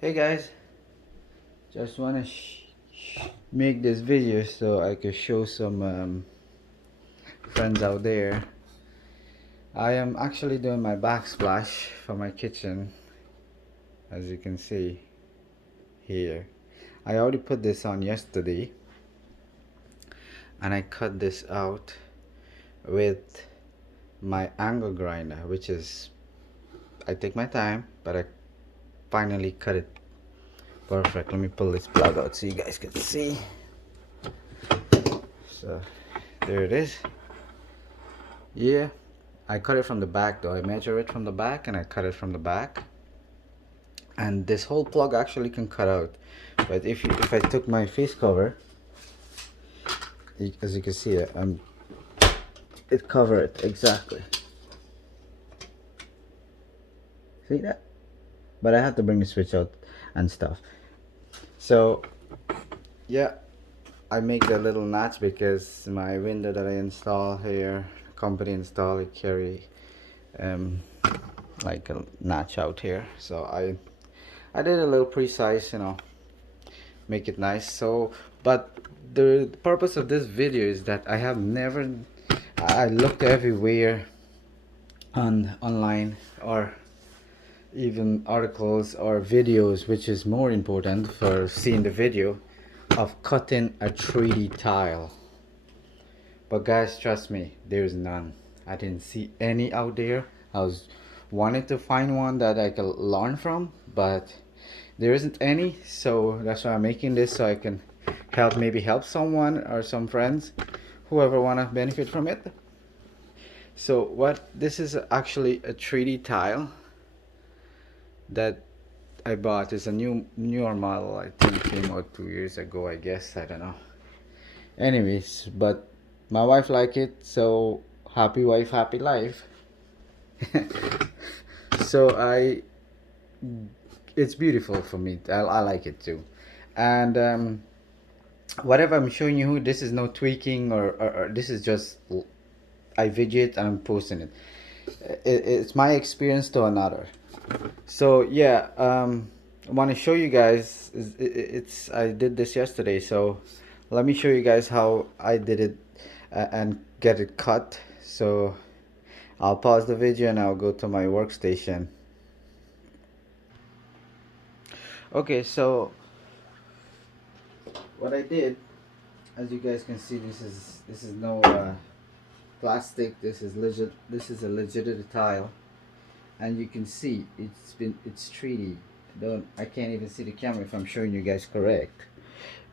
Hey guys, just wanna make this video so I can show some friends out there. I am actually doing my backsplash for my kitchen, as you can see here. I already put this on yesterday, and I cut this out with my angle grinder, which is, I take my time, but I finally cut it perfect. Let me pull this plug out so you guys can see. So there it is. Yeah, I cut it from the back though. I measure it from the back and I cut it from the back. And this whole plug actually can cut out. But if I took my face cover, as you can see, it covered it exactly. See that? But I have to bring the switch out and stuff. So yeah, I make the little notch because my window that I install here, company install, it carry like a notch out here. So I did a little precise, make it nice. So but the purpose of this video is that I looked everywhere online, or even articles or videos, which is more important for seeing the video of cutting a 3D tile. But guys, trust me, there's none. I didn't see any out there. I was wanting to find one that I could learn from, but there isn't any. So that's why I'm making this, so I can maybe help someone or some friends, whoever wanna benefit from it. So what this is actually a 3D tile that I bought. Is a newer model. I think came out 2 years ago. I guess, I don't know. Anyways, but my wife like it, so happy wife, happy life. So it's beautiful for me. I like it too, and whatever I'm showing you, this is no tweaking, or this is just I widget and I'm posting it. It's my experience to another. So yeah, I want to show you guys. It's I did this yesterday, so let me show you guys how I did it and get it cut. So I'll pause the video and I'll go to my workstation. Okay, so what I did, as you guys can see, this is no plastic. This is legit. This is a legit tile, and you can see it's 3D. Don't I can't even see the camera if I'm showing you guys correct.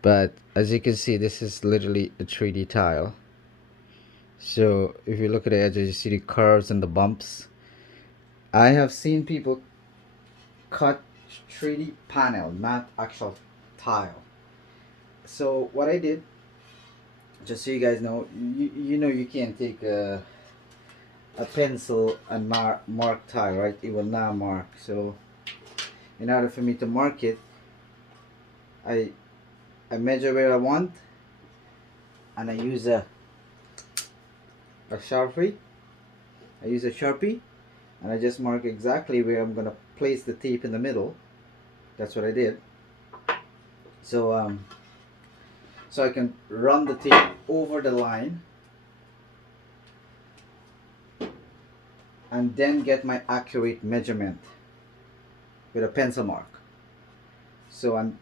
But as you can see, this is literally a 3D tile. So if you look at the edges, you see the curves and the bumps. I have seen people cut 3D panel, not actual tile. So what I did, just so you guys know, you know you can't take a pencil and mark tile, right? It will not mark. So in order for me to mark it, I measure where I want, and I use a sharpie. I use a sharpie, and I just mark exactly where I'm gonna place the tape in the middle. That's what I did. So so I can run the tape over the line and then get my accurate measurement with a pencil mark. So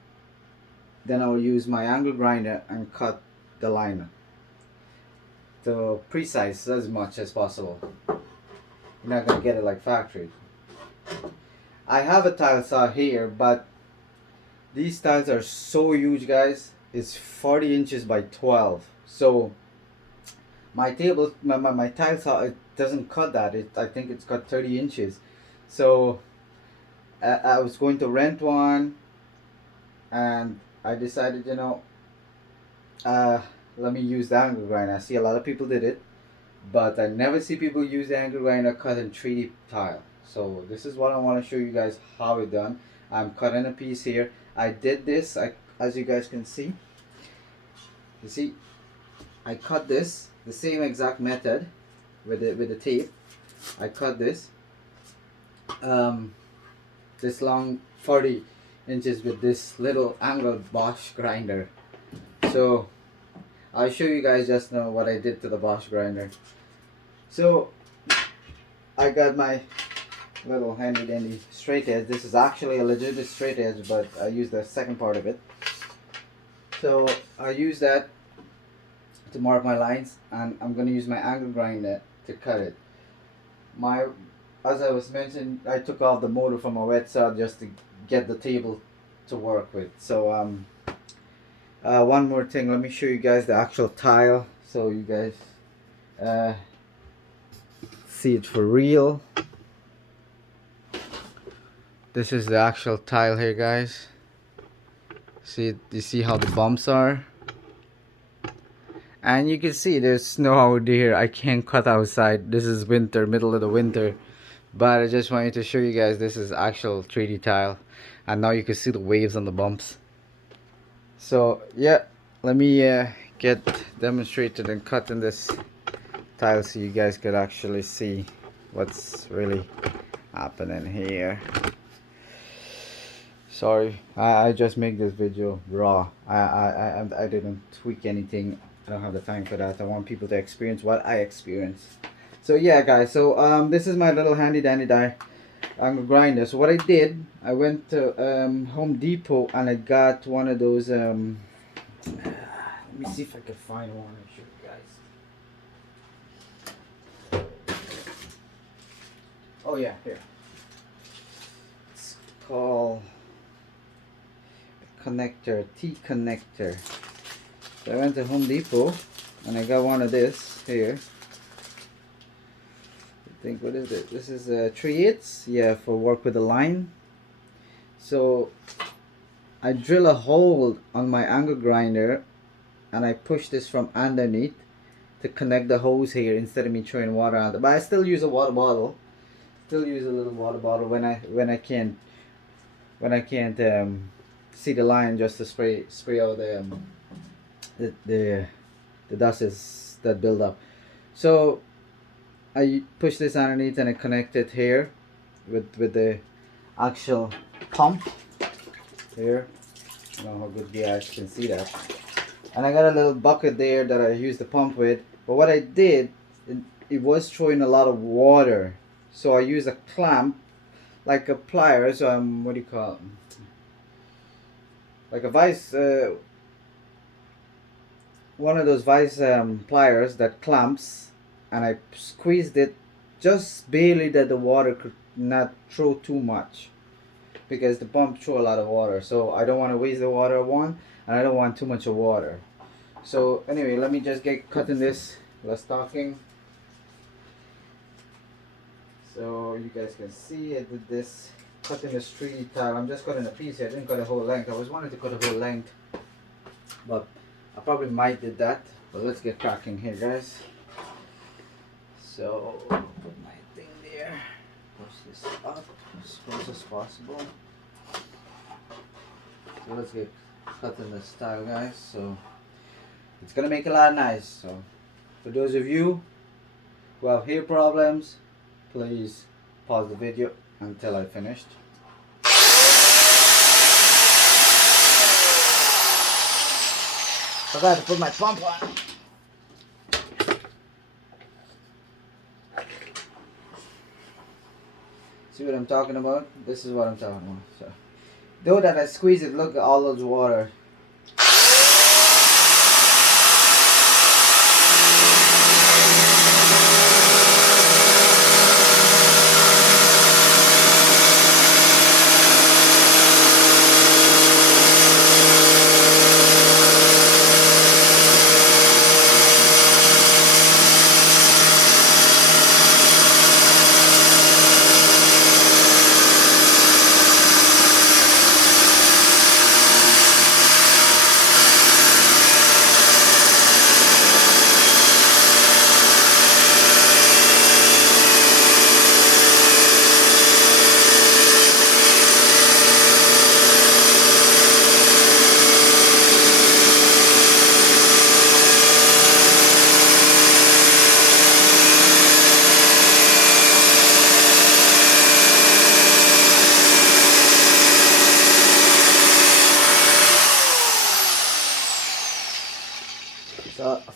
then I'll use my angle grinder and cut the line to precise as much as possible. You're not gonna get it like factory. I have a tile saw here, but these tiles are so huge, guys. It's 40 inches by 12. So my tile saw, it doesn't cut that. I think it's cut 30 inches. So I was going to rent one, and I decided, let me use the angle grinder. I see a lot of people did it, but I never see people use the angle grinder cut in 3D tile. So this is what I want to show you guys how it done. I'm cutting a piece here. I did this, as you guys can see. You see, I cut this the same exact method with the tape. I cut this this long 40 inches with this little angled Bosch grinder. So I'll show you guys just now what I did to the Bosch grinder. So I got my little handy dandy straight edge. This is actually a legitimate straight edge, but I used the second part of it. So I use that to mark my lines, and I'm going to use my angle grinder to cut it. As I was mentioned, I took off the motor from my wet saw just to get the table to work with. So one more thing, let me show you guys the actual tile so you guys see it for real. This is the actual tile here, guys. See, you see how the bumps are, and you can see there's snow out here. I can't cut outside. This is winter, middle of the winter, but I just wanted to show you guys this is actual 3D tile, and now you can see the waves on the bumps. So yeah, let me get demonstrated and cut in this tile so you guys could actually see what's really happening here. Sorry, I just make this video raw. I didn't tweak anything. I don't have the time for that. I want people to experience what I experienced. So yeah, guys. So this is my little handy dandy angle grinder. So what I did, I went to Home Depot and I got one of those. Let me see if I can find one and show you guys. Oh yeah, here. It's called connector, T-connector. So I went to Home Depot and I got one of this here. I think, what is it? This is 3/8, yeah, for work with the line. So I drill a hole on my angle grinder and I push this from underneath to connect the hose here instead of me throwing water out. But I still use a water bottle. Still use a little water bottle when I can't see the line, just to spray out the dust that build up. So I push this underneath and I connect it here with the actual pump here. I don't know how good you guys can see that. And I got a little bucket there that I use the pump with. But what I did, it was throwing a lot of water, so I used a clamp, like a pliers. What do you call it? Like a vice, one of those vice pliers that clamps, and I squeezed it just barely that the water could not throw too much, because the pump throw a lot of water. So I don't want to waste the water, one, and I don't want too much of water. So anyway, let me just get cutting this. Less talking. So you guys can see I did this, cutting this 3D tile. I'm just cutting a piece here. I didn't cut a whole length. I was wanting to cut a whole length, but I probably might did that. But let's get cracking here, guys. So put my thing there. Push this up as close as possible. So let's get cutting this tile, guys. So it's gonna make a lot of noise. So for those of you who have hair problems, please pause the video until I finished. Forgot to put my pump on. See what I'm talking about? This is what I'm talking about. So, though that I squeeze it, look at all those water.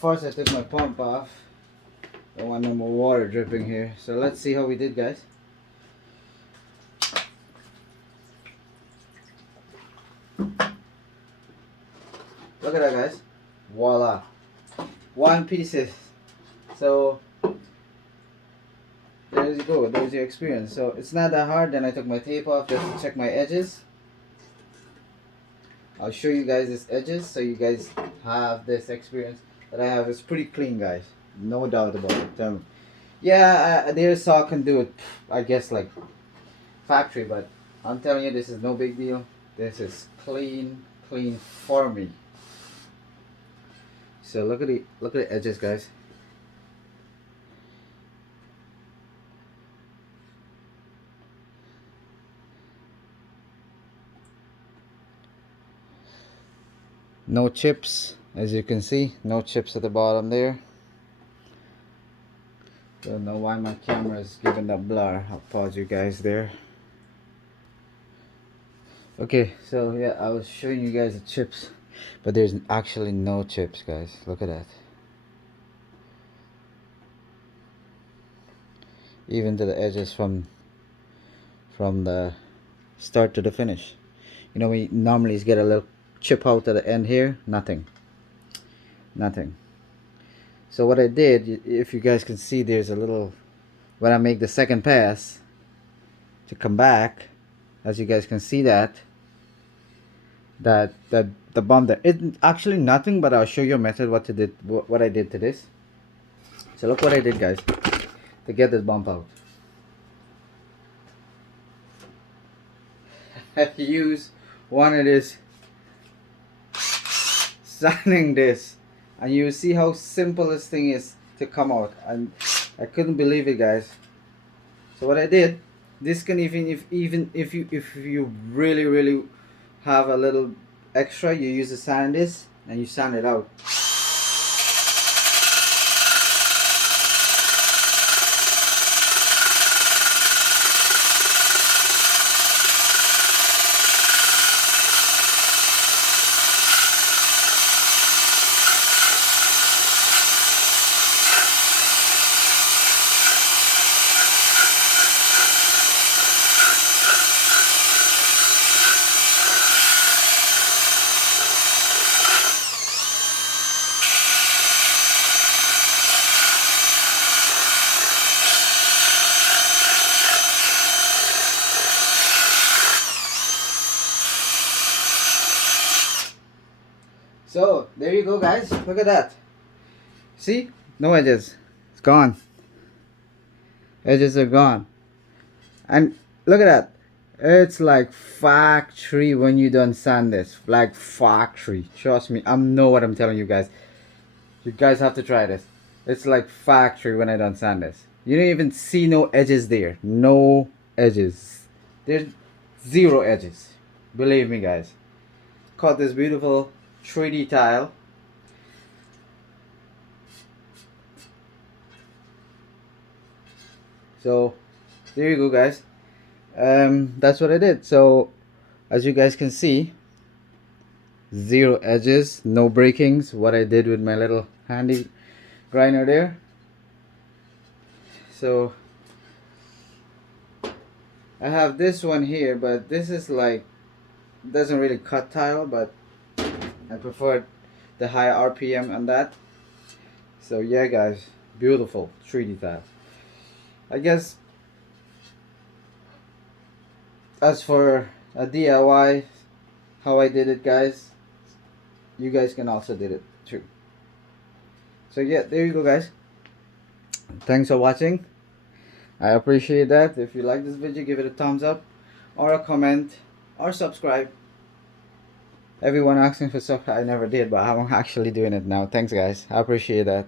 first I took my pump off. Don't want no more water dripping here. So let's see how we did, guys. Look at that, guys. Voila. One pieces. So there you go. There's your experience. So it's not that hard. Then I took my tape off just to check my edges. I'll show you guys these edges so you guys have this experience that I have. It's pretty clean, guys. No doubt about it. Yeah, their saw can do it, I guess, like factory, but I'm telling you, this is no big deal. This is clean for me. So look at the edges, guys. No chips, as you can see. No chips at the bottom there. Don't know why my camera is giving that blur. I'll pause you guys there. Okay, so yeah, I was showing you guys the chips, but there's actually no chips, guys. Look at that. Even to the edges from the start to the finish. You know, we normally get a little chip out at the end here. Nothing. So what I did, if you guys can see, there's a little, when I make the second pass to come back, as you guys can see that the bump there, it's actually nothing, but I'll show you a method what I did to this. So look what I did, guys, to get this bump out. I use one of this sanding this, and you see how simple this thing is to come out, and I couldn't believe it, guys. So what I did, this can if you really have a little extra, you use the sand this and you sand it out. So there you go, guys. Look at that. See, no edges. It's gone. Edges are gone. And look at that. It's like factory when you done sand this. Like factory. Trust me, I know what I'm telling you guys. You guys have to try this. It's like factory when I done sand this. You don't even see no edges there. No edges. There's zero edges. Believe me, guys. Caught this beautiful 3D tile. So there you go, guys. That's what I did. So as you guys can see, zero edges, no breakings. What I did with my little handy grinder there. So I have this one here, but this is like, doesn't really cut tile, but I prefer the high RPM on that. So yeah, guys, beautiful 3D tile. I guess as for a DIY, how I did it, guys, you guys can also do it too. So yeah, there you go, guys. Thanks for watching. I appreciate that. If you like this video, give it a thumbs up or a comment or subscribe. Everyone asking for stuff I never did, but I'm actually doing it now. Thanks, guys. I appreciate that.